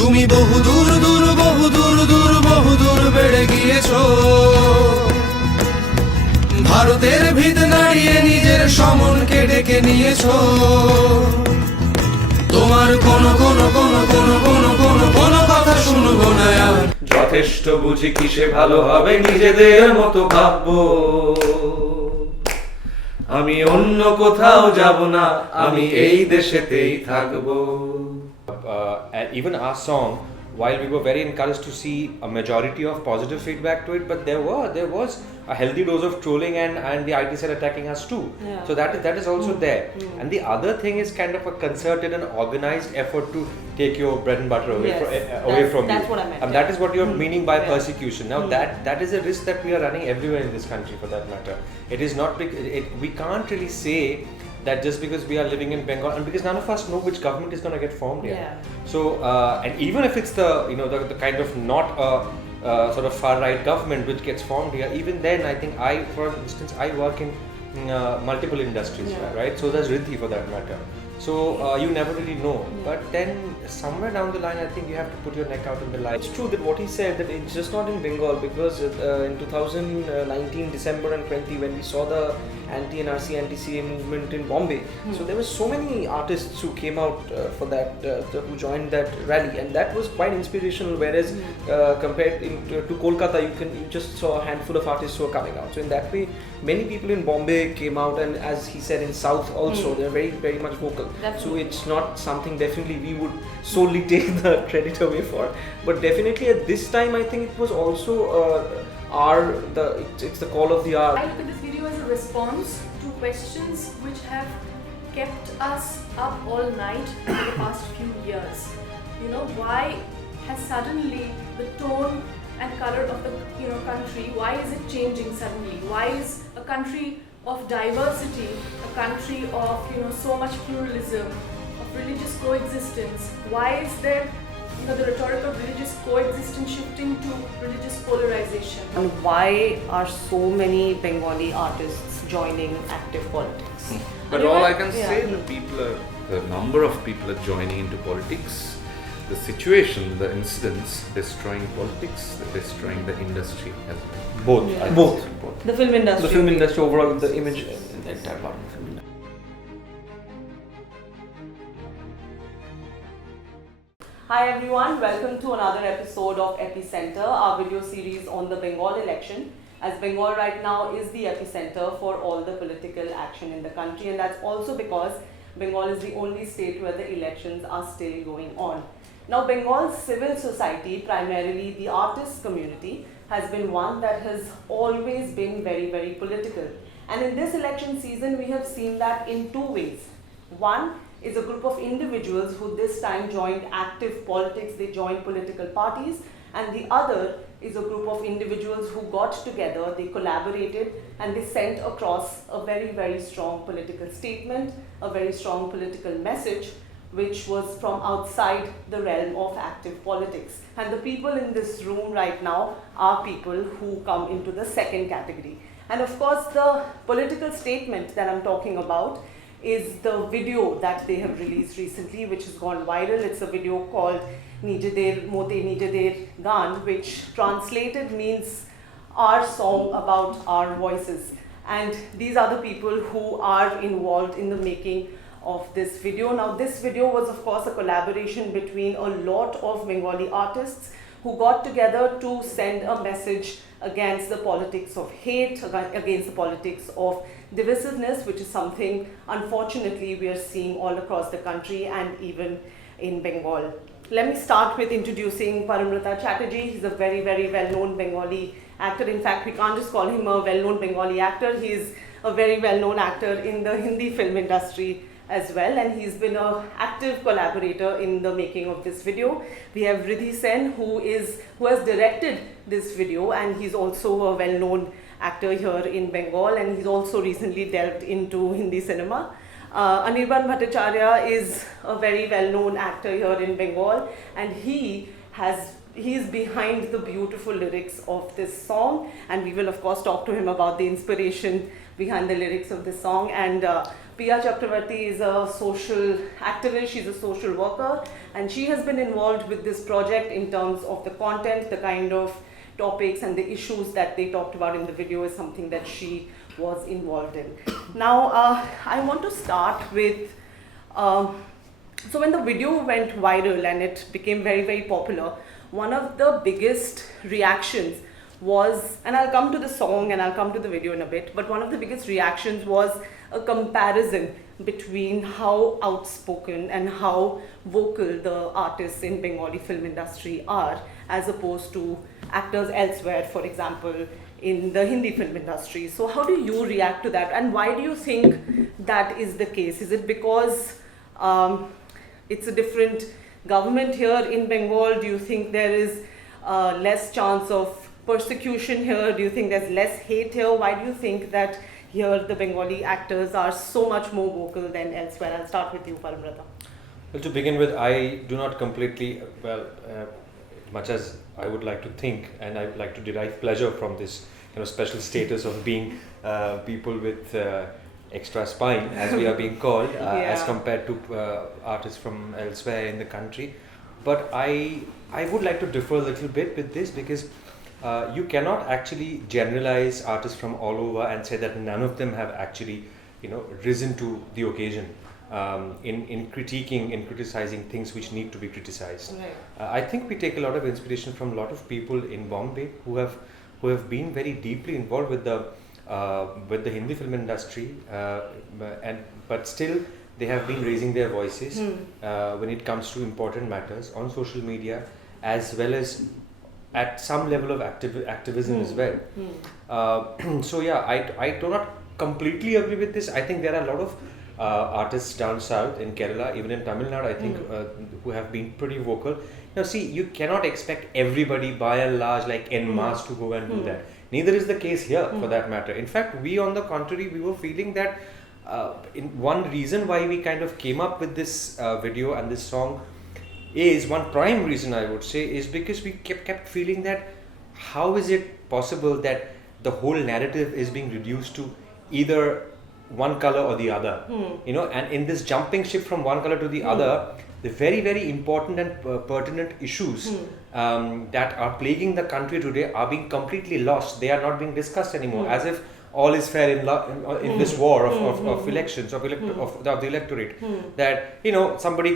তুমি বহু দূর দূর বহু দূর দূর বহু দূর বেড়ে গিয়েছো, ভারতের ভিত নাড়িয়ে নিজের সমনকে ডেকে নিয়েছো। তোমার কোনো কোনো কোনো কোনো কোনো কোনো কোনো কথা শুনবো না আর। যথেষ্ট বুঝি কিসে ভালো হবে নিজেদের মতো ভাববো, আমি অন্য কোথাও যাব না, আমি এই দেশেতেই থাকবো। And even our song, while we were very encouraged to see a majority of positive feedback to it, but there was a healthy dose of trolling and the IT cell attacking us too. Yeah. So that is also there. And the other thing is kind of a concerted and organized effort to take your bread and butter away, Yes, away from that's you. what I meant, And that is what you're meaning by Yeah. persecution. Now that is a risk that we are running everywhere in this country, for that matter. It is not we can't really say that just because we are living in Bengal, and because none of us know which government is going to get formed here. Yeah. So and even if it's the kind of not a sort of far right government which gets formed here, even then I think for instance I work in multiple industries, Yeah. right? So does Riddhi, for that matter. So you never really know, but then somewhere down the line I think you have to put your neck out in the line. It's true that what he said, that it's just not in Bengal, because in 2019 December and 20, when we saw the anti-NRC, anti-CA movement in Bombay, so there were so many artists who came out for that, who joined that rally, and that was quite inspirational. Whereas compared to Kolkata, you just saw a handful of artists who were coming out. So in that way, many people in Bombay came out, and as he said, in South also, they're very very much vocal. Definitely. So it's not something definitely we would solely take the credit away for, but definitely at this time I think it was also it's the call of the hour. I look at this video as a response to questions which have kept us up all night for the past few years. You know, why has suddenly the tone and color of the country, why is it changing suddenly? Why is a country of diversity, a country of so much pluralism, of religious coexistence, why is there the rhetoric of religious coexistence shifting to religious polarization? And why are so many Bengali artists joining active politics? But And all even- I can yeah. say, the number of people are joining into politics, the situation, the incidents destroying politics, destroying the industry as well. Both. Yeah. I Both. think both. The film industry. The film industry overall, the image in the entire part of the film industry. Hi everyone, welcome to another episode of Epicenter, our video series on the Bengal election. As Bengal right now is the epicenter for all the political action in the country, and that's also because Bengal is the only state where the elections are still going on. Now, Bengal's civil society, primarily the artists community, has been one that has always been very, very political. And in this election season, we have seen that in two ways. One is a group of individuals who this time joined active politics, they joined political parties, and the other is a group of individuals who got together, they collaborated, and they sent across a very, very strong political statement, a very strong political message, which was from outside the realm of active politics. And the people in this room right now are people who come into the second category. And of course, the political statement that I'm talking about is the video that they have released recently, which has gone viral. It's a video called Nijader Mote Nijader Gaan, which translated means our song about our voices. And these are the people who are involved in the making of this video. Now, this video was of course a collaboration between a lot of Bengali artists who got together to send a message against the politics of hate, against the politics of divisiveness, which is something unfortunately we are seeing all across the country and even in Bengal. Let me start with introducing Paramrita Chatterjee. He's a very, very well-known Bengali actor. In fact, we can't just call him a well-known Bengali actor. He is a very well-known actor in the Hindi film industry as well, and he's been an active collaborator in the making of this video. We have Riddhi Sen, who has directed this video, and he's also a well-known actor here in Bengal, and he's also recently delved into Hindi cinema. Anirban Bhattacharya is a very well-known actor here in Bengal, and he is behind the beautiful lyrics of this song, and we will of course talk to him about the inspiration behind the lyrics of this song. And Pia Chakravarti is a social activist, she's a social worker, and she has been involved with this project in terms of the content, the kind of topics and the issues that they talked about in the video is something that she was involved in. Now, I want to start with, so when the video went viral and it became very, very popular, one of the biggest reactions was, and I'll come to the song and I'll come to the video in a bit, but one of the biggest reactions was a comparison between how outspoken and how vocal the artists in Bengali film industry are as opposed to actors elsewhere, for example, in the Hindi film industry. So how do you react to that, and why do you think that is the case? Is it because it's a different government here in Bengal? Do you think there is less chance of persecution here? Do you think there's less hate here? Why do you think that here the Bengali actors are so much more vocal than elsewhere? I'll start with you, Paramrata. Well, to begin with, I do not completely, much as I would like to think, and I would like to derive pleasure from this special status of being people with extra spine, as we are being called, as compared to artists from elsewhere in the country. But I would like to differ a little bit with this, because you cannot actually generalize artists from all over and say that none of them have actually risen to the occasion in critiquing, in criticizing things which need to be criticized. Right. I think we take a lot of inspiration from a lot of people in Bombay who have been very deeply involved with the Hindi film industry, but still they have been raising their voices when it comes to important matters on social media, as well as at some level of activism as well. So yeah, I do not completely agree with this. I think there are a lot of artists down south in Kerala, even in Tamil Nadu, I think, who have been pretty vocal. Now see, you cannot expect everybody by and large, like en masse, to go and do that. Neither is the case here, for that matter. In fact, we on the contrary, we were feeling that in one reason why we kind of came up with this video and this song is, one prime reason I would say, is because we kept feeling that how is it possible that the whole narrative is being reduced to either one color or the other, and in this jumping ship from one color to the other, the very, very important and pertinent issues that are plaguing the country today are being completely lost. They are not being discussed anymore, as if all is fair in this war of elections, of the electorate. That somebody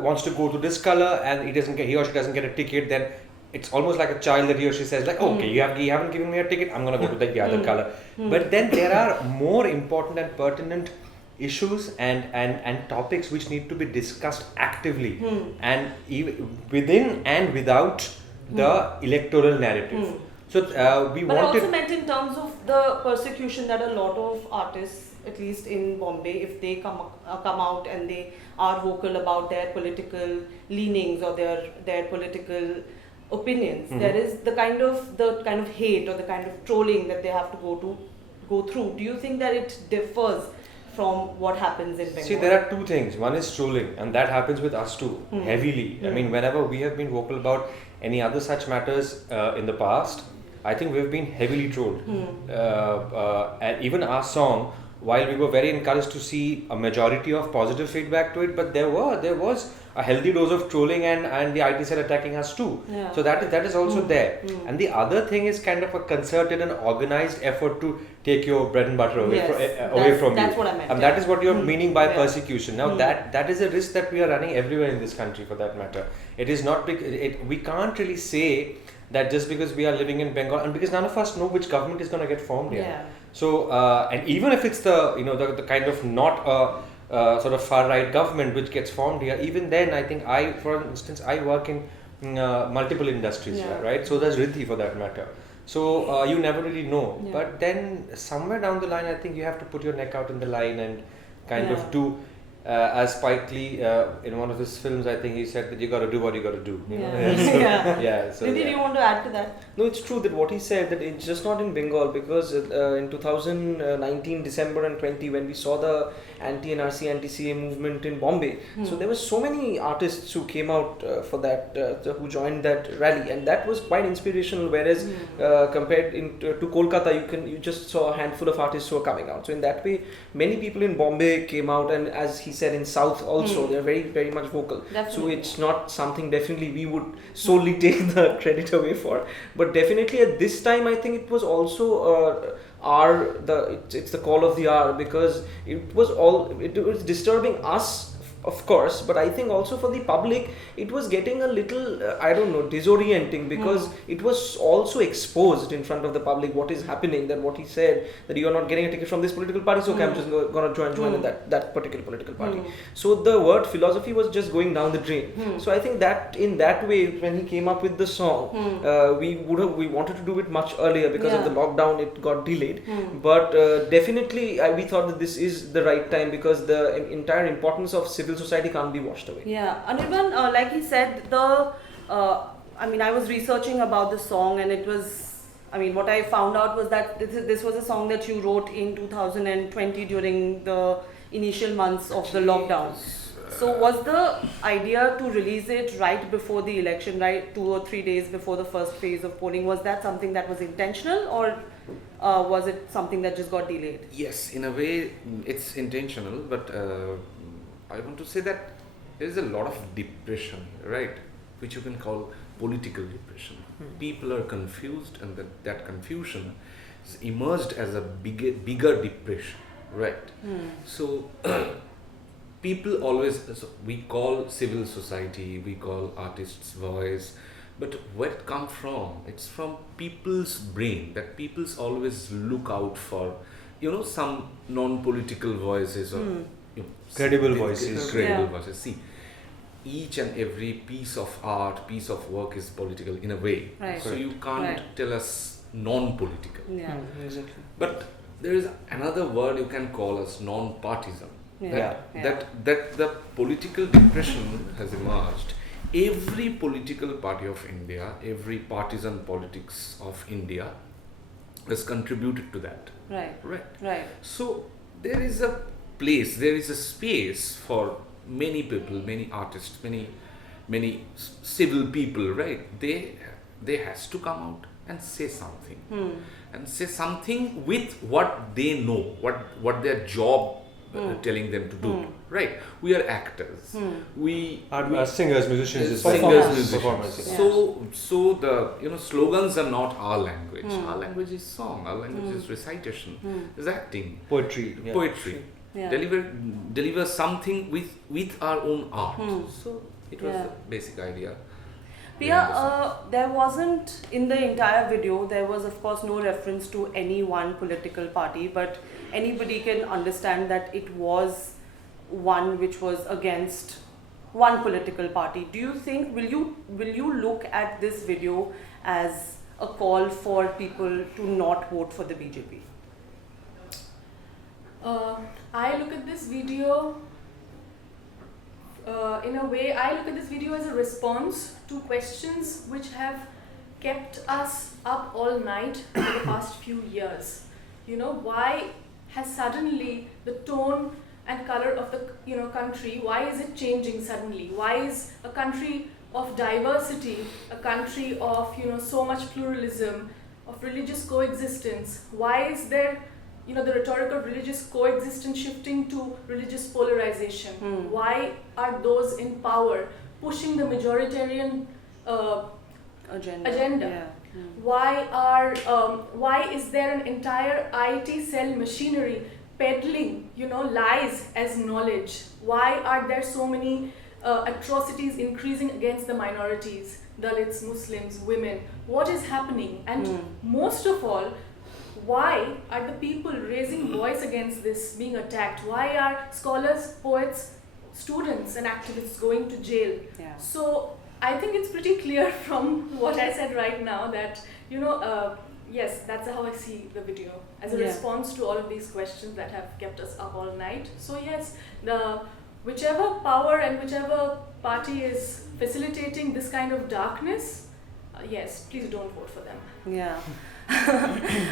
wants to go to this color and he or she doesn't get a ticket, then it's almost like a child that he or she says like, okay, you haven't given me a ticket, I'm going to go to the other color. But then there are more important and pertinent issues and topics which need to be discussed actively and within and without the electoral narrative. So But I also meant in terms of the persecution that a lot of artists, at least in Bombay, if they come out and they are vocal about their political leanings or their political opinions, there is the kind of hate or the kind of trolling that they have to go through. Do you think that it differs from what happens in Bengal? See, there are two things. One is trolling, and that happens with us too, heavily. I mean, whenever we have been vocal about any other such matters in the past, I think we've been heavily trolled. And even our song, while we were very encouraged to see a majority of positive feedback to it, but there was a healthy dose of trolling and the IT cell attacking us too. Yeah. So that is also there. And the other thing is kind of a concerted and organized effort to take your bread and butter away from you. That's what I meant. And that is what you're meaning by Yeah. persecution. Now that is a risk that we are running everywhere in this country, for that matter. It is not we can't really say that just because we are living in Bengal, and because none of us know which government is going to get formed here. Yeah. So and even if it's the kind of not a sort of far right government which gets formed here, even then I think for instance I work in multiple industries here, right? So does Riddhi, for that matter. So you never really know. Yeah. But then somewhere down the line, I think you have to put your neck out in the line and kind of do as Spike Lee in one of his films, I think he said that you got to do what you got to do. You know? Yeah. So, Yeah. yeah. So Did yeah. you want to add to that? No, it's true that what he said, that it's just not in Bengal, because in 2019 December and 20, when we saw the anti-NRC, anti-CA movement in Bombay, so there were so many artists who came out for that, who joined that rally, and that was quite inspirational. Whereas compared to Kolkata, you just saw a handful of artists who were coming out. So in that way, many people in Bombay came out, and as he said, in South also, they're very, very much vocal. Definitely. So it's not something definitely we would solely take the credit away for, but definitely at this time, I think it was also it's the call of the hour, because it was disturbing us, of course, but I think also for the public it was getting a little disorienting, because it was also exposed in front of the public what is happening, that what he said, that you are not getting a ticket from this political party, so okay, I'm just gonna join in that particular political party. So the word philosophy was just going down the drain. So I think that in that way, when he came up with the song, we wanted to do it much earlier, because of the lockdown it got delayed, but definitely we thought that this is the right time, because the entire importance of civil society can't be washed away. Yeah, Anirban, like he said, I was researching about the song, and it was, what I found out was that this was a song that you wrote in 2020 during the initial months of the lockdown. So was the idea to release it right before the election, right 2 or 3 days before the first phase of polling? Was that something that was intentional, or was it something that just got delayed? Yes, in a way, it's intentional, but I want to say that there is a lot of depression, right, which you can call political depression. People are confused, and that confusion is emerged as a bigger depression, right? So people always, we call civil society, we call artists' voice, but where it comes from? It's from people's brain, that people's always look out for, some non-political voices, or Credible voices. Credible voices. See, each and every piece of art, piece of work is political in a way. Right. So you can't tell us non-political. Yeah. Exactly. But there is another word you can call as non-partisan. That the political depression has emerged. Every political party of India, every partisan politics of India has contributed to that. Right. So there is a place, there is a space for many people, many artists, many civil people, right? They has to come out and say something, and say something with what they know, what their job telling them to do, right? We are actors. We singers, musicians, performers. Yeah. So the slogans are not our language. Our language is song. Our language is recitation, is acting, Poetry. Yeah. Deliver something with our own art. So it was the basic idea. Priya, there wasn't, in the entire video, there was of course no reference to any one political party, but anybody can understand that it was one which was against one political party. Do you think, will you look at this video as a call for people to not vote for the BJP? I look at this video in a way, I look at this video as a response to questions which have kept us up all night for the past few years. Why has suddenly the tone and color of the country, why is it changing suddenly? Why is a country of diversity, a country of so much pluralism, of religious coexistence, why is there the rhetoric of religious coexistence shifting to religious polarization? Why are those in power pushing the majoritarian agenda? Yeah. Why is there an entire IT cell machinery peddling lies as knowledge? Why are there so many atrocities increasing against the minorities, Dalits, Muslims, women? What is happening? And most of all, why are the people raising voice against this being attacked? Why are scholars, poets, students and activists going to jail? Yeah. So I think it's pretty clear from what I said right now that, yes, that's how I see the video, as a response to all of these questions that have kept us up all night. So yes, whichever power and whichever party is facilitating this kind of darkness, yes, please don't vote for them. Yeah.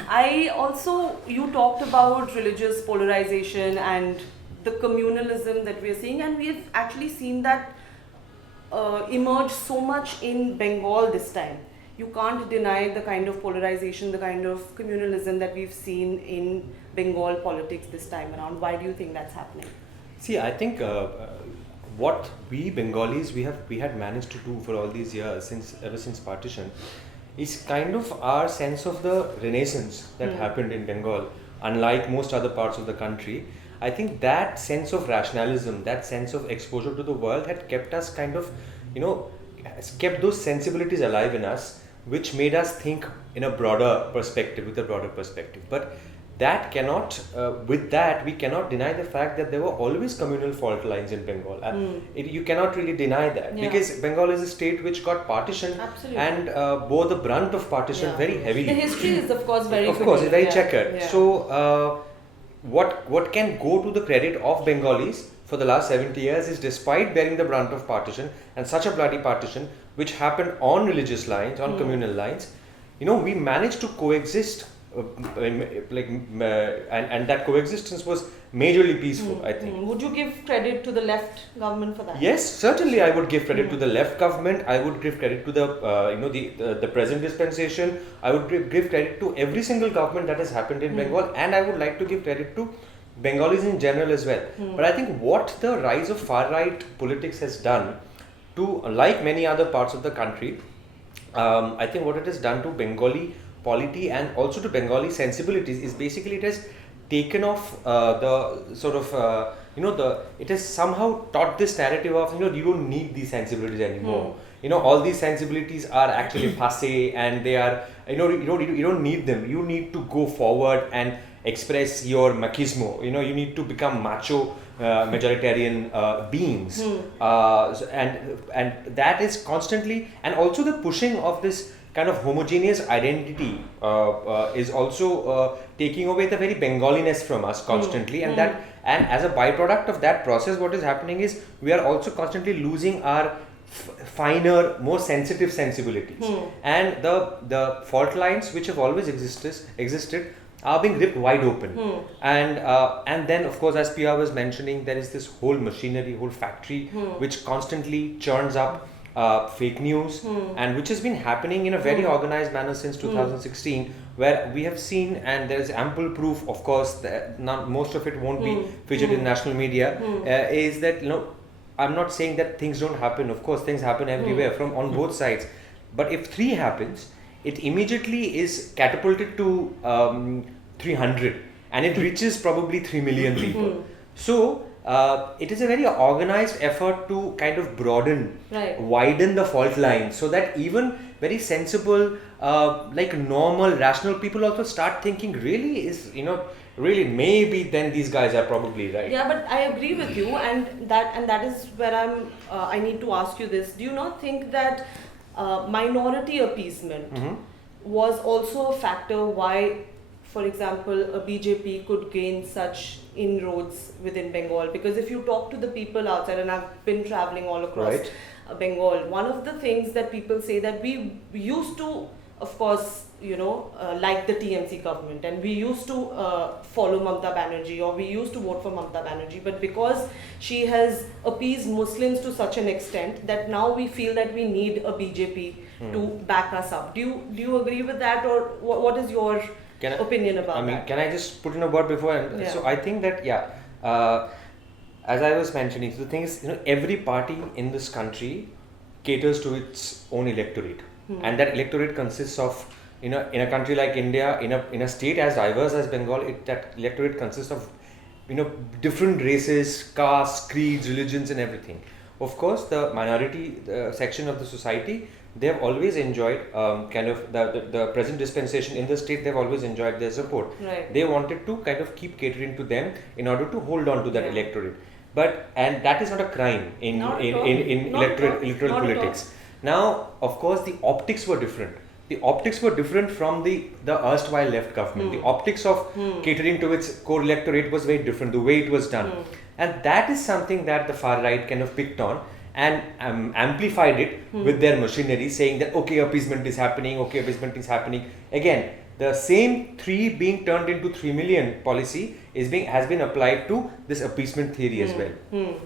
I also, you talked about religious polarization and the communalism that we are seeing, and we've actually seen that emerge so much in Bengal this time. You can't deny the kind of polarization, the kind of communalism that we've seen in Bengal politics this time around. Why do you think that's happening? See, I think what we Bengalis we had managed to do for all these years ever since partition is kind of our sense of the renaissance that happened in Bengal. Unlike most other parts of the country, I think that sense of rationalism, that sense of exposure to the world had kept us kind of, has kept those sensibilities alive in us, which made us think in a broader perspective, with a broader perspective. But that cannot, with that, we cannot deny the fact that there were always communal fault lines in Bengal. You cannot really deny that, because Bengal is a state which got partitioned and bore the brunt of partition very heavily. The history is, of course, very Of course, it's very familiar. checkered. Yeah. So, what can go to the credit of Bengalis for the last 70 years is, despite bearing the brunt of partition, and such a bloody partition which happened on religious lines, on communal lines, we managed to coexist, and that coexistence was majorly peaceful, I think. Would you give credit to the left government for that? Yes, certainly I would give credit to the left government. I would give credit to the present dispensation. I would give credit to every single government that has happened in Bengal, and I would like to give credit to Bengalis in general as well. But I think what the rise of far right politics has done to, like many other parts of the country, I think what it has done to Bengali polity and also to Bengali sensibilities is basically it has taken off the sort of it has somehow taught this narrative of you don't need these sensibilities anymore. All these sensibilities are actually passé, and they are you don't need them. You need to go forward and express your machismo. You need to become macho majoritarian beings, and that is constantly, and also the pushing of this kind of homogeneous identity is also taking away the very Bengaliness from us constantly, and as a byproduct of that process, what is happening is we are also constantly losing our finer, more sensitive sensibilities, and the fault lines which have always existed are being ripped wide open, and then of course, as Pia was mentioning, there is this whole machinery, whole factory which constantly churns up fake news, and which has been happening in a very organized manner since 2016, where we have seen, and there is ample proof, of course, that most of it won't be featured in national media, is that I'm not saying that things don't happen. Of course, things happen everywhere on both sides, but if 3 happens, it immediately is catapulted to 300, and it reaches probably 3 million people. So it is a very organized effort to kind of widen the fault line, so that even very sensible, like normal, rational people also start thinking, really maybe then these guys are probably right. Yeah, but I agree with you, and that is where I need to ask you this. Do you not think that minority appeasement was also a factor why, for example, a BJP could gain such inroads within Bengal? Because if you talk to the people outside, and I've been traveling all across Bengal, one of the things that people say that we used to, of course, like the TMC government, and we used to follow Mamata Banerjee, or we used to vote for Mamata Banerjee, but because she has appeased Muslims to such an extent that now we feel that we need a BJP to back us up. Do you agree with that, or what is your opinion about that? Can I just put in a word before? So I think that as I was mentioning, the thing is, every party in this country caters to its own electorate, and that electorate consists of, in a country like India, in a state as diverse as Bengal, that electorate consists of different races, castes, creeds, religions, and everything. Of course, the minority section of the society, they have always enjoyed kind of the present dispensation in the state. They've always enjoyed their support. They wanted to kind of keep catering to them in order to hold on to that electorate. And that is not a crime in electoral politics. Now, of course, the optics were different. The optics were different from the erstwhile left government. The optics of catering to its core electorate was very different, the way it was done. And that is something that the far right kind of picked on and amplified it with their machinery, saying that okay, appeasement is happening, again. The same 3 being turned into 3 million policy has been applied to this appeasement theory as well.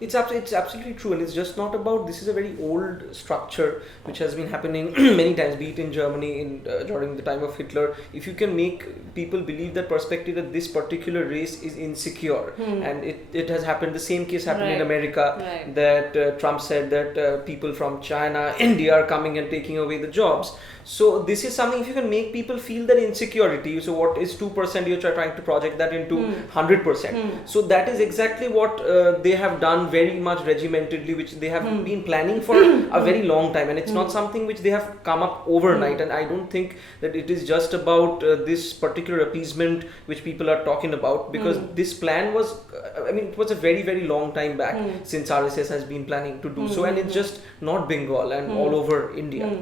It's absolutely true, and it's just not about, this is a very old structure which has been happening many times, be it in Germany during the time of Hitler. If you can make people believe that perspective that this particular race is insecure, and it has happened, the same case happened in America, that Trump said that people from China, India are coming and taking away the jobs. So this is something, if you can make people feel that insecurity, so what is 2%, you're trying to project that into 100%. So that is exactly what they have done very much regimentedly, which they have been planning for a very long time, and it's not something which they have come up overnight. And I don't think that it is just about this particular appeasement which people are talking about, because this plan was, it was a very, very long time back since RSS has been planning to do so, and it's just not Bengal and all over India.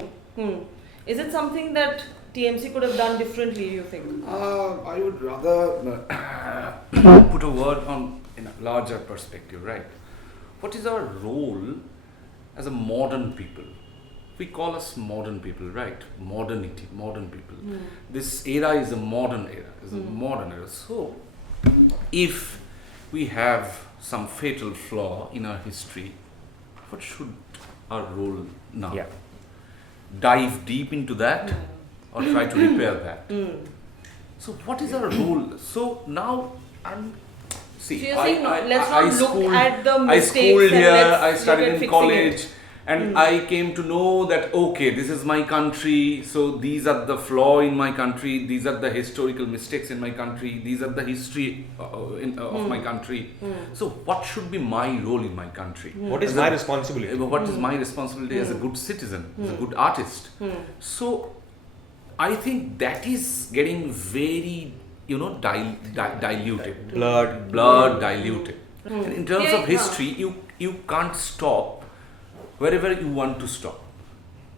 Is it something that TMC could have done differently, do you think? I would rather put a word on in a larger perspective, right? What is our role as a modern people? We call us modern people, right? Modernity, modern people. This era is a modern era, So, if we have some fatal flaw in our history, what should our role now? Yeah. Dive deep into that or try to repair that? So what is our role? So now So you're saying let's not look at the mistakes. I schooled and here, let's I look studied at in fixing college, it. and I came to know that okay, this is my country, so these are the flaw in my country, these are the historical mistakes in my country, these are the history of my country. So what should be my role in my country? What is my responsibility? What is my responsibility as a good citizen, as a good artist? So I think that is getting very, diluted. Blurred, diluted. And in terms of history, you can't stop wherever you want to stop.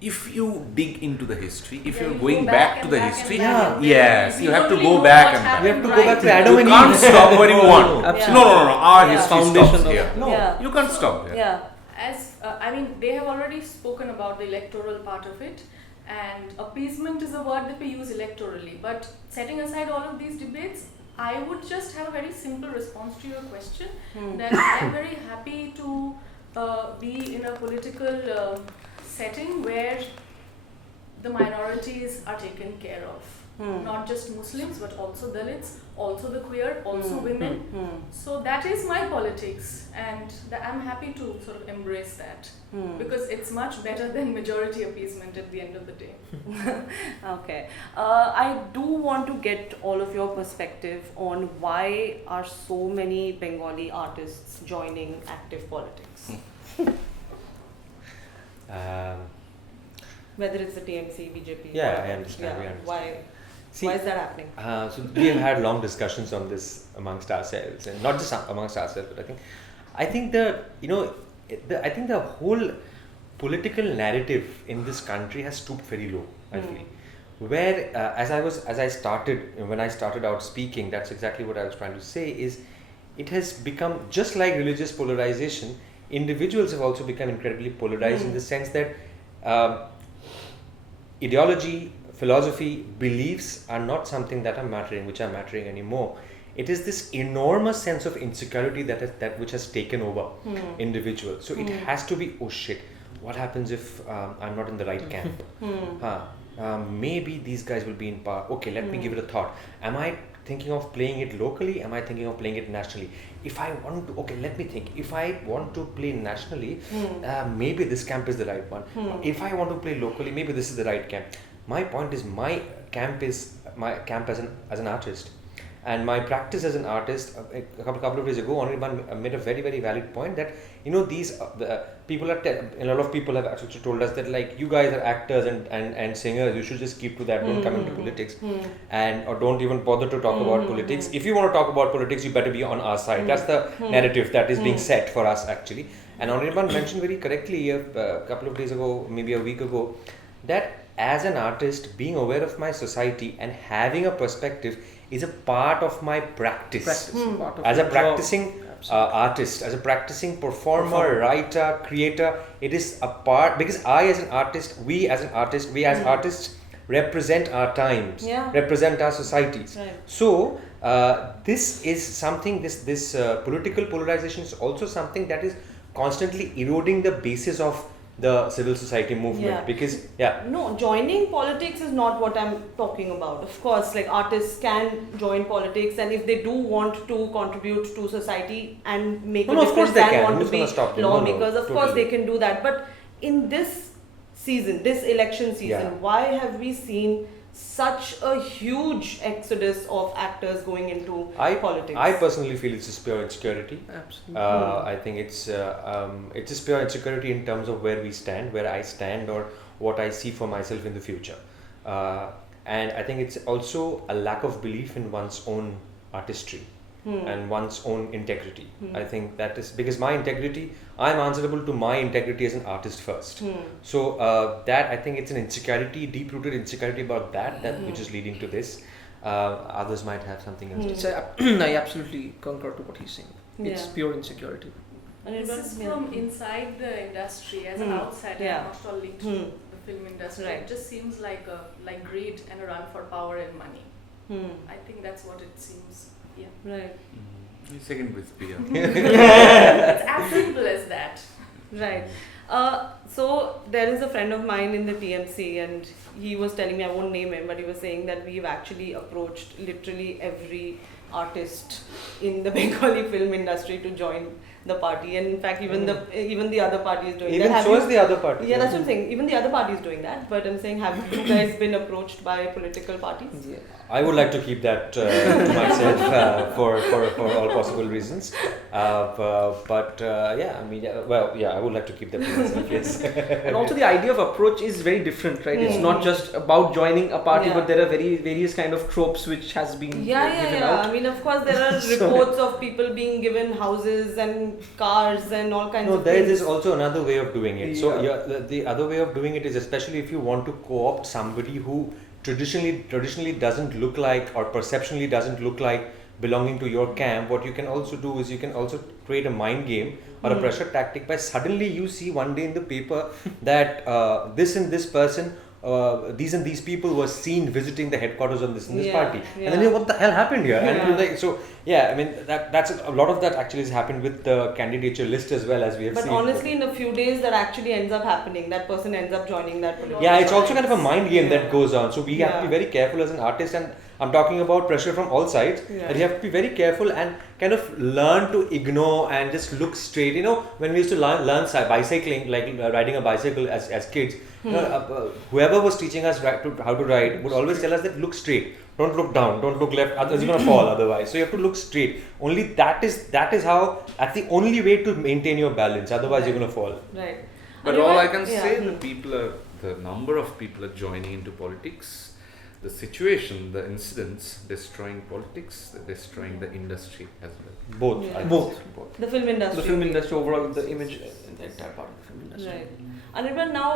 If you dig into the history, if you're you going go back to and the back history, and back. yes, We you have to only go know back what and back. happened We have to go back to right Adam You and can't Eve. stop where you want. Absolutely. No. Our Yeah. history Foundation stops of- here. No. Yeah. You can't stop there. Yeah. As they have already spoken about the electoral part of it, and appeasement is a word that we use electorally. But setting aside all of these debates, I would just have a very simple response to your question, that I am very happy to be in a political setting where the minorities are taken care of. Not just Muslims, but also Dalits, also the queer, also women. So that is my politics, and I'm happy to sort of embrace that, because it's much better than majority appeasement at the end of the day. Okay. I do want to get all of your perspective on why are so many Bengali artists joining active politics? Whether it's the TMC, BJP. Yeah, whatever. I understand, we understand. Why is that happening? So we have had long discussions on this amongst ourselves, and not just amongst ourselves, but I think the whole political narrative in this country has stooped very low. I feel, where when I started out speaking, that's exactly what I was trying to say. Is it has become just like religious polarization. Individuals have also become incredibly polarized in the sense that ideology, philosophy, beliefs are not something which are mattering anymore. It is this enormous sense of insecurity which has taken over individuals. So it has to be, oh shit, what happens if I'm not in the right camp? Maybe these guys will be in power. Okay, let me give it a thought. Am I thinking of playing it locally? Am I thinking of playing it nationally? If I want to, let me think. If I want to play nationally, maybe this camp is the right one. If I want to play locally, maybe this is the right camp. My point is, my camp as an artist, and my practice as an artist. A couple of days ago, Anirban made a very, very valid point that these people a lot of people have actually told us that, like, you guys are actors and singers, you should just keep to that, don't come into politics, or don't even bother to talk about politics. If you want to talk about politics, you better be on our side. That's the narrative that is being set for us, actually. And Anirban mentioned very correctly a couple of days ago, maybe a week ago, that as an artist, being aware of my society and having a perspective is a part of my practice. Part of As a your job. practicing Absolutely. artist, as a practicing performer, writer, creator, it is a part, because I as an artist, we as artists represent our times, Yeah. represent our societies. Right. So this is something, this political polarization is also something that is constantly eroding the basis of the civil society movement. Yeah. Because No, joining politics is not what I'm talking about. Of course, like artists can join politics, and if they do want to contribute to society and make No, a no, of course difference they and can. want Who's to be gonna stop them? No, no, lawmakers, of course totally. they can do that. But in this season, this election season, Yeah. why have we seen such a huge exodus of actors going into politics? I personally feel it's just pure insecurity. Absolutely. I think it's just pure insecurity in terms of where we stand, where I stand, or what I see for myself in the future. And I think it's also a lack of belief in one's own artistry and one's own integrity. I think that is because my integrity, I'm answerable to my integrity as an artist first. So that, I think it's an insecurity, deep-rooted insecurity about that which is leading to this. Others might have something else to say. I absolutely concur to what he's saying. It's Yeah. pure insecurity. And it This was- is yeah. from inside the industry. As an outsider, Yeah. I'm not at all linked to the film industry. Right. It just seems like greed and a run for power and money. Hmm. I think that's what it seems. Yeah. Right. Second with Pia. It's as simple as that. Right. So there is a friend of mine in the TMC, and he was telling me, I won't name him, but he was saying that we've actually approached literally every artist in the Bengali film industry to join the party, and in fact even the other party is doing Even that. Have so you- is the other party. Yeah, that's what I'm saying. Even the other party is doing that. But I'm saying, have you guys been approached by political parties? Yeah. I would like to keep that to myself for all possible reasons. Yeah, I mean, I would like to keep that to myself, yes. And also the idea of approach is very different, right? It's not just about joining a party, Yeah. but there are various kind of tropes which has been given out. I mean, of course, there are reports of people being given houses and cars and all kinds No, of there things. is also another way of doing it. So Yeah. the other way of doing it is, especially if you want to co-opt somebody who traditionally doesn't look like, or perceptionally doesn't look like belonging to your camp, what you can also do is you can also create a mind game or a pressure tactic by suddenly you see one day in the paper that this and this person, these and these people were seen visiting the headquarters of this and this Yeah, party, yeah. and then you know, what the hell happened here? And Yeah. you're like, so yeah, I mean that's a lot of that actually has happened with the candidature list as well, as we have But seen. honestly, in a few days, that actually ends up happening. That person ends up joining that political Yeah, it's also party. kind of a mind game that Yeah. goes on. So we have to be Yeah. very careful as an artist, and I'm talking about pressure from all sides. Yeah. That you have to be very careful and kind of learn to ignore and just look straight. You know, when we used to learn bicycling, like riding a bicycle as kids, you know, whoever was teaching us how to ride would always tell us that look straight, don't look down, don't look left, otherwise you're gonna fall otherwise. So you have to look straight. Only that's the only way to maintain your balance. Otherwise you're gonna fall. Right. But And all you I know- can yeah. say, the number of people are joining into politics, the situation, the incidents destroying politics, destroying the industry as well. Both. Yeah. I think. Both. The film industry. The film industry overall, the image in the entire part of the film industry. Right. Anirban, now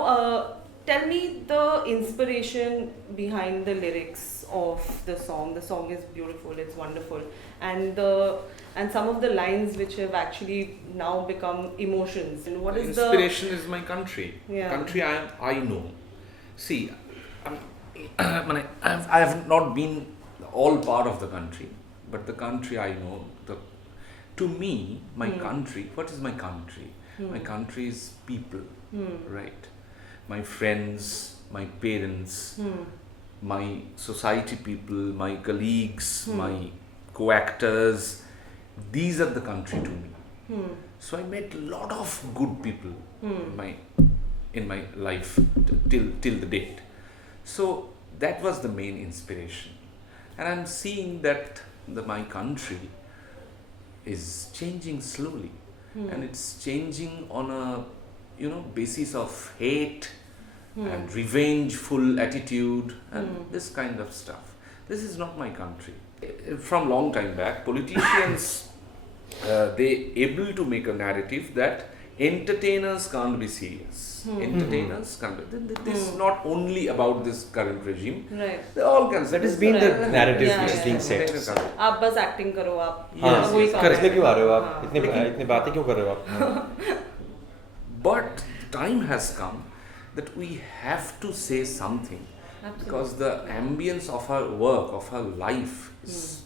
tell me the inspiration behind the lyrics of the song. The song is beautiful, it's wonderful, and some of the lines which have actually now become emotions. And what The is inspiration is my country. Yeah. Country I know. See, I have not been all part of the country, but the country I know. To me, my country. What is my country? My country is people, right? My friends, my parents, my society people, my colleagues, my co-actors. These are the country to me. So I met a lot of good people in my life till the date. So that was the main inspiration, and I'm seeing that my country is changing slowly, and it's changing on a basis of hate and revengeful attitude and this kind of stuff. This is not my country. From long time back, politicians they able to make a narrative that entertainers can't be serious. Entertainers can't be. This is not only about this current regime. Right. They all can. That has been the narrative Yeah, which is yeah, being yeah. set. Entertainer can't. आप बस acting करो आप Yes, वही yes, काम correct. इसमें क्यों आ रहे हो आप हाँ. इतने बातें क्यों कर रहे हो आप But the time has come that we have to say something. Because the ambience of our work, of our life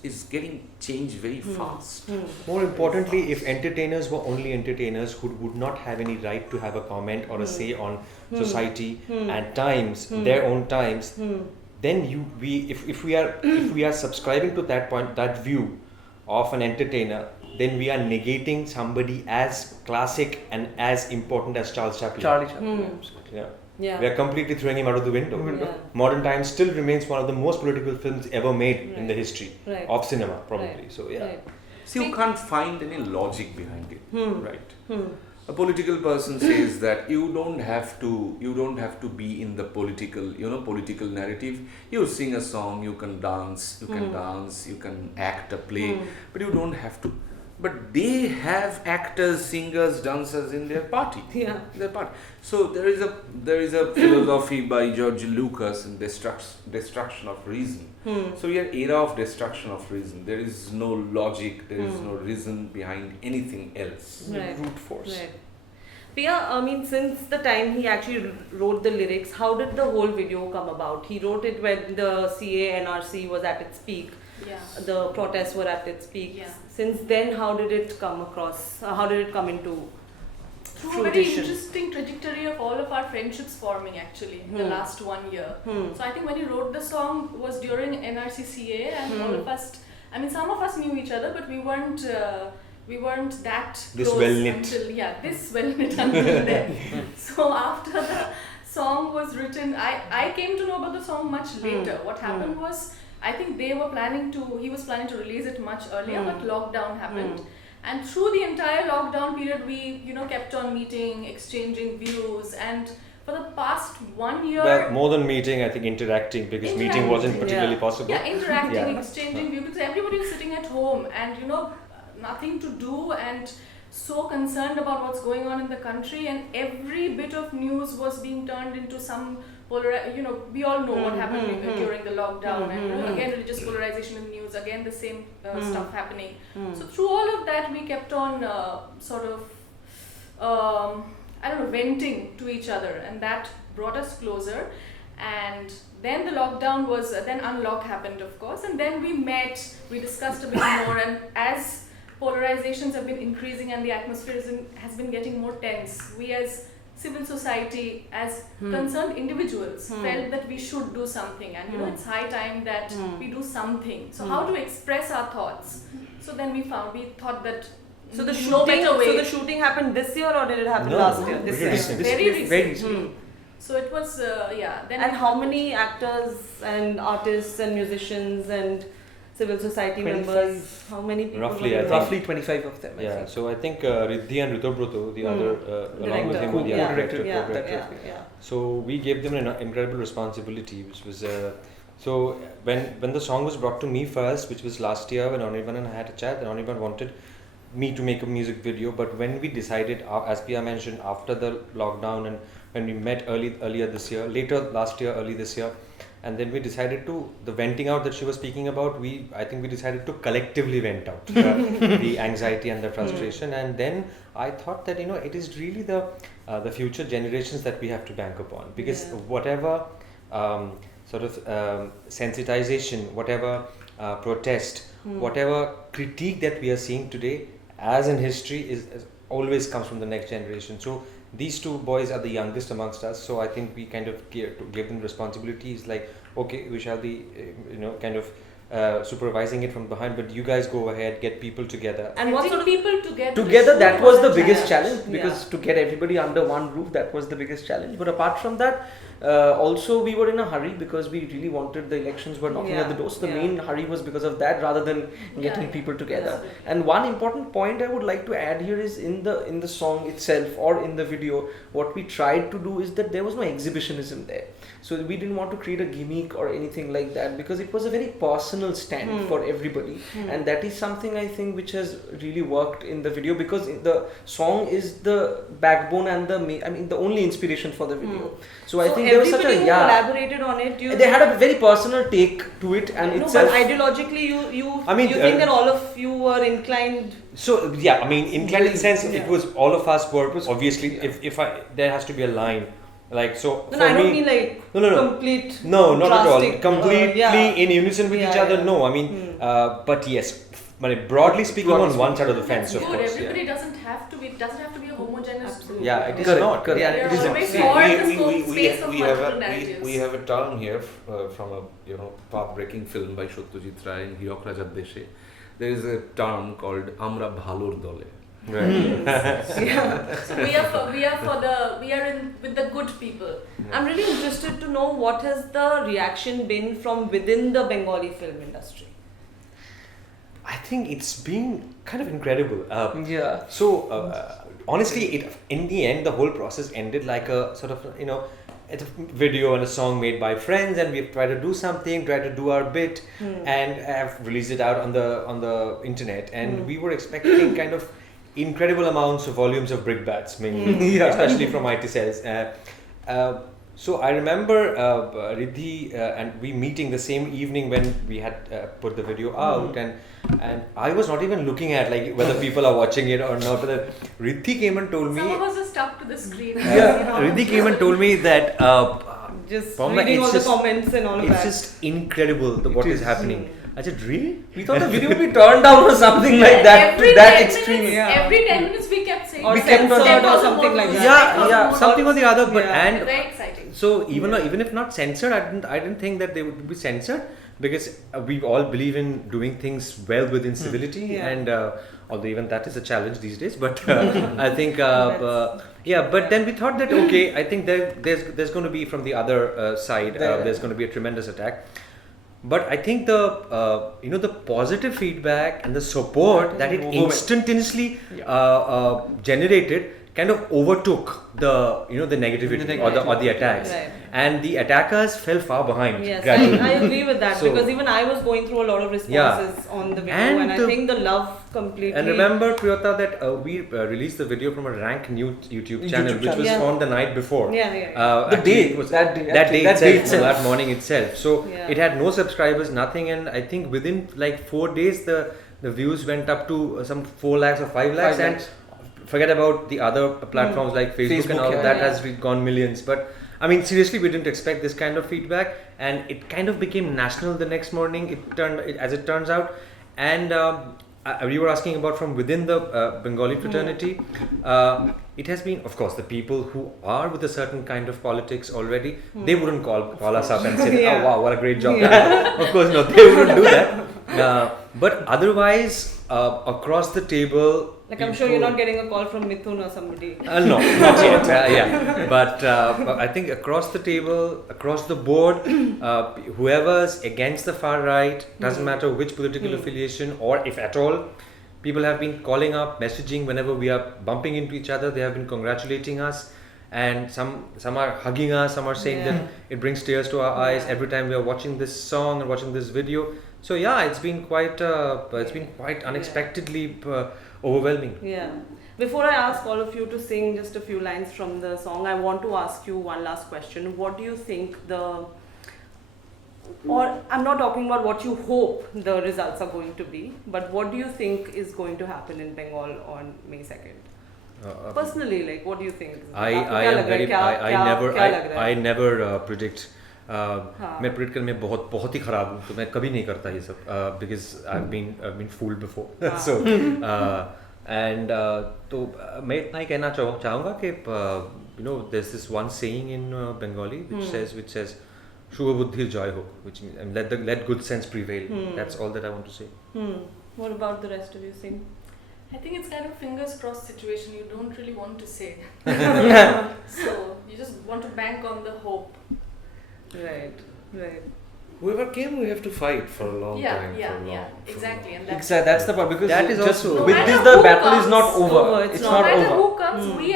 is getting changed very fast. More importantly, if entertainers were only entertainers who would not have any right to have a comment or a say on society and times, their own times, then if we are subscribing to that point, that view of an entertainer, then we are negating somebody as classic and as important as Charles Chaplin. Charlie Chaplin. Yeah. Yeah. We are completely throwing him out of the window. Yeah. Modern Times still remains one of the most political films ever made in the history Right. of cinema, probably. Right. So yeah. Right. See, you can't find any logic behind it, right? A political person says that you don't have to be in the political narrative. You sing a song, you can dance, you can act a play, but you don't have to. But they have actors, singers, dancers in their party. Yeah. Their party. So there is a philosophy by George Lucas in destruction of reason. So we are era of destruction of reason. There is no logic. There is no reason behind anything else. Right. Brute force. Right. Pia, I mean, since the time he actually wrote the lyrics, how did the whole video come about? He wrote it when the CA-NRC was at its peak. Yeah. The protests were at its peak. Yeah. Since then, how did it come across? How did it come into Through a very fruition? interesting trajectory of all of our friendships forming actually in the last 1 year. So I think when he wrote the song was during NRCCA and all of us, I mean some of us knew each other but we weren't that This close well-knit. until this well knit until then. So after the song was written, I came to know about the song much later. What happened was I think he was planning to release it much earlier but lockdown happened. And through the entire lockdown period, we kept on meeting, exchanging views, and for the past 1 year, Well, more than meeting, I think interacting, because meeting wasn't Interacting, particularly yeah. possible. interacting, Yeah. exchanging views, because everybody was sitting at home and nothing to do and so concerned about what's going on in the country, and every bit of news was being turned into some we all know what happened during the lockdown, and again religious polarization in the news, again the same stuff happening. So through all of that, we kept on venting to each other, and that brought us closer. And then the lockdown was, then unlock happened, of course, and then we met, we discussed a bit more, and as polarizations have been increasing and the atmosphere has been getting more tense, we as civil society, as concerned individuals, felt that we should do something, and it's high time that we do something. So how to express our thoughts? So then we thought that So the no shooting, better way. so the shooting happened this year or did it happen No, last year? very This year. recent. Very recent. Very recent. So it was then And how many actors and artists and musicians and civil society 25. members? How many people? Roughly, were I there? think. Roughly 25 of them, I Yeah, think. so I think Riddhi and Ritobroto, the other, along with him, were the yeah, other director, yeah, co-director. yeah. So we gave them an incredible responsibility, which was so when the song was brought to me first, which was last year when Anirban and I had a chat, and Anirban wanted me to make a music video. But when we decided, as Pia mentioned, after the lockdown and when we met earlier this year, later last year, early this year, and then we decided to, the venting out that she was speaking about, I think we decided to collectively vent out the anxiety and the frustration. And then I thought that it is really the future generations that we have to bank upon, because whatever sensitization, whatever protest, whatever critique that we are seeing today, as in history, is always comes from the next generation. So these two boys are the youngest amongst us, so I think we kind of give them responsibilities like, okay, we shall be supervising it from behind, but you guys go ahead, get people together. And what sort of people together? Together, that was the Yeah. biggest challenge, Yeah. because to get everybody under one roof, that was the biggest challenge. But apart from that, Also, we were in a hurry because we really wanted the elections were knocking at the door. So the main hurry was because of that, rather than getting people together. And one important point I would like to add here is in the song itself or in the video, what we tried to do is that there was no exhibitionism there. So we didn't want to create a gimmick or anything like that, because it was a very personal stand for everybody, and that is something I think which has really worked in the video, because the song is the backbone and the only inspiration for the video. So I think there was such a everybody who collaborated on it. They had a very personal take to it, and no, itself. but ideologically, you I mean, you think that all of you were inclined. So yeah, I mean, inclined in the sense it was all of us were obviously. If there has to be a line, like so. No, for I don't me, mean like no. complete. No, not at all. drastic, Completely in unison with each other. yeah. No, I mean, but yes, but broadly speaking, on one side of the fence, That's of good. course. Everybody doesn't have to be. It doesn't have to be a homogeneous group. Yeah, it is Correct, not. correct. Yeah, There it are isn't. always See, more we, the we, scope we, space of we have multiple a narratives. we have a term here from a path-breaking film by Satyajit Ray in Hirak Rajar Deshe. There is a term called Amra Bhalor Dole. Right. So we are in with the good people. I'm really interested to know what has the reaction been from within the Bengali film industry. I think it's been kind of incredible. So honestly, in the end, the whole process ended like a sort of it's a video and a song made by friends, and we've tried to do something, tried to do our bit, and have released it out on the internet. And we were expecting kind of incredible amounts of volumes of brickbats, mainly, especially from IT cells. So I remember Riddhi and we meeting the same evening when we had put the video out, and I was not even looking at like whether people are watching it or not. But Riddhi came and told me. Some of us are stuck to the screen. Riddhi came and told me that Just Pauma, reading all it's the comments and all of it's that. just incredible what is happening. I said, really? We thought the video would be turned down or something like that. Every To that 10 extreme. minutes, every 10 minutes we kept saying. Or we censored kept or on something more like views, that. 10,000 Yeah, more something or views. the other. But Yeah. and Very exciting. so even if not censored, I didn't think that they would be censored, because we all believe in doing things well within civility, Yeah. and although even that is a challenge these days. But I think But then we thought that okay, I think there's going to be from the other side there's going to be a tremendous attack. But I think the positive feedback and the support that it instantaneously generated kind of overtook the negativity or the attacks, Right. and the attackers fell far behind. Yes, gradually. I agree with that, So- because even I was going through a lot of responses on the video, And and I the- think the love completely. And remember, Priyota, that we released the video from a rank new YouTube channel, which was Yeah. on the night before. Yeah. The Actually, day, it was that day, that actually, day that day itself, itself. that morning itself. So Yeah. it had no subscribers, nothing, and I think within like 4 days the views went up to some 4 lakhs or 5 lakhs, 5 and lakhs. forget about the other platforms like Facebook and all yeah. that Yeah. has gone millions. But I mean, seriously, we didn't expect this kind of feedback, and it kind of became national the next morning. As it turns out, and we were asking about from within the Bengali fraternity. It has been, of course, the people who are with a certain kind of politics already. They wouldn't call us up and say, Yeah. "Oh wow, what a great job!" Of course, no, they wouldn't do that. But otherwise, across the table. Like, I'm sure you're not getting a call from Mithun or somebody. No, not yet. Yeah, but I think across the table, across the board, whoever's against the far right, doesn't matter which political affiliation or if at all, people have been calling up, messaging whenever we are bumping into each other. They have been congratulating us, and some are hugging us, some are saying that it brings tears to our eyes every time we are watching this song and watching this video. So yeah, it's been quite unexpectedly overwhelming. Yeah. Before I ask all of you to sing just a few lines from the song, I want to ask you one last question. What do you think or I'm not talking about what you hope the results are going to be, but what do you think is going to happen in Bengal on May 2nd? Personally, like, what do you think? I never predict. मैं predict करने में बहुत ही खराब हूँ, तो मैं कभी नहीं करता ये सब, because I've been fooled before. So and तो मैं इतना ही कहना चाहूँगा कि there's this one saying in Bengali which says शुभ बुद्धि जय हो, which means let good sense prevail. That's all that I want to say. What about the rest of you? Sing. I think it's kind of fingers crossed situation. You don't really want to say. So you just want to bank on the hope. Right, right. Whoever came, we have to fight for a long Yeah, time. yeah, for a yeah. long, for Exactly. And Exactly, that's the part because That is just also- with No this matter the who battle is not comes, over. over, It's no not matter over. who comes, Hmm. we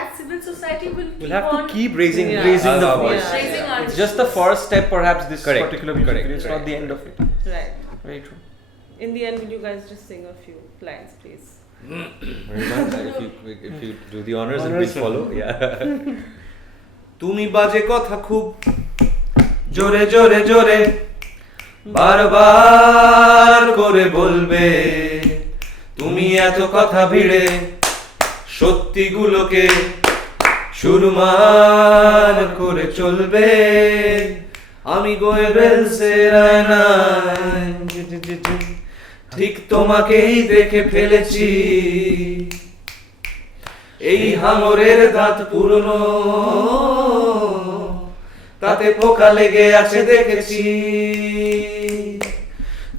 as civil society will We'll keep have on to keep raising Yeah. raising the Yeah. voice. Yeah. raising our It's just the issues. first step, perhaps. This Correct, particular music correct, video. It's not correct, the end of it. Right. Very true. In the end, will you guys just sing a few lines, please? Very much. If you do the honors and Honors, please follow. Yeah. তুমি বাজে কথা খুব জোরে জোরে জোরে বারবার করে বলবে, তুমি এত কথা ভিড়ে সত্যিগুলোকে সুরমার করে চলবে। আমি গোয়েবেলসের আয়নায় ঠিক তোমাকেই দেখে ফেলেছি, এই হাঙরের দাঁত পুরনো, তাতে পোকা লেগে আছে দেখেছি।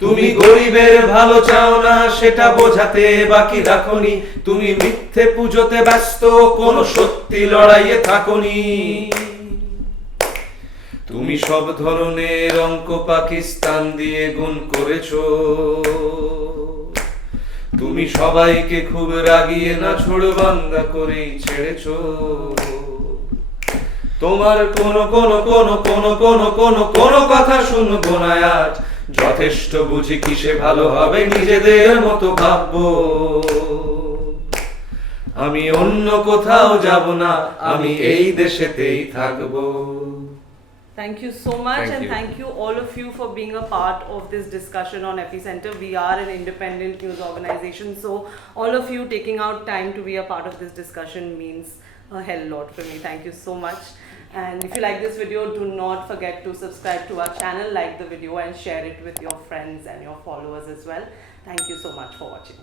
তুমি গরিবের ভালো চাও না সেটা বোঝাতে বাকি রাখোনি, তুমি মিথ্যে পুজোতে ব্যস্ত, কোনো সত্যি লড়াইয়ে থাকোনি। তুমি সব ধরনের অঙ্ক পাকিস্তান দিয়ে গুণ করেছো, তুমি সবাইকে খুব রাগিয়ে না ছোড়বান্দা করেই ছেড়েছো। তোমার কোনো কোনো কোনো কোনো কোনো কোনো কোনো কথা শুনবো না আজ, যথেষ্ট বুঝি কিসে ভালো হবে নিজেদের মতো ভাববো। আমি অন্য কোথাও যাব না, আমি এই দেশেতেই থাকবো। Thank you so much, Thank and you. thank you all of you for being a part of this discussion on Epicenter. We are an independent news organization, so all of you taking out time to be a part of this discussion means a hell lot for me. Thank you so much. And if you like this video, do not forget to subscribe to our channel, like the video, and share it with your friends and your followers as well. Thank you so much for watching.